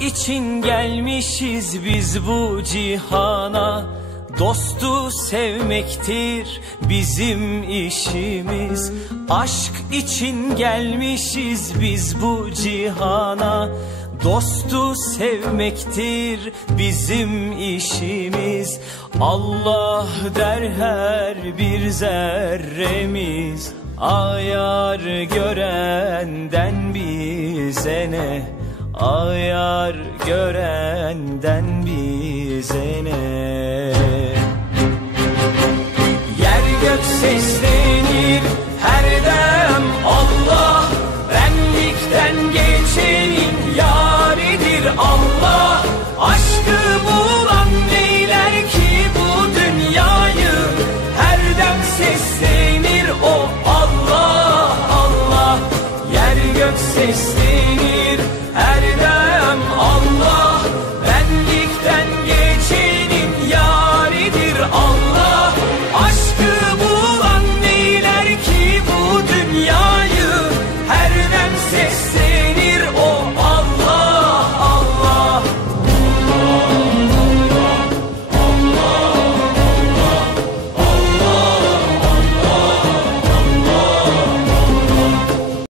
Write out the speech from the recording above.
için gelmişiz biz bu cihana, dostu sevmektir bizim işimiz. Aşk için gelmişiz biz bu cihana, dostu sevmektir bizim işimiz. Allah der her bir zerremiz, ayar görenden bize ne, ayar görenden bize ne. Yer gök seslenir her dem Allah, benlikten geçenin yaridir Allah. Aşkı bulan neyler ki bu dünyayı, her dem seslenir o Allah Allah. Yer gök seslenir her dem Allah, benlikten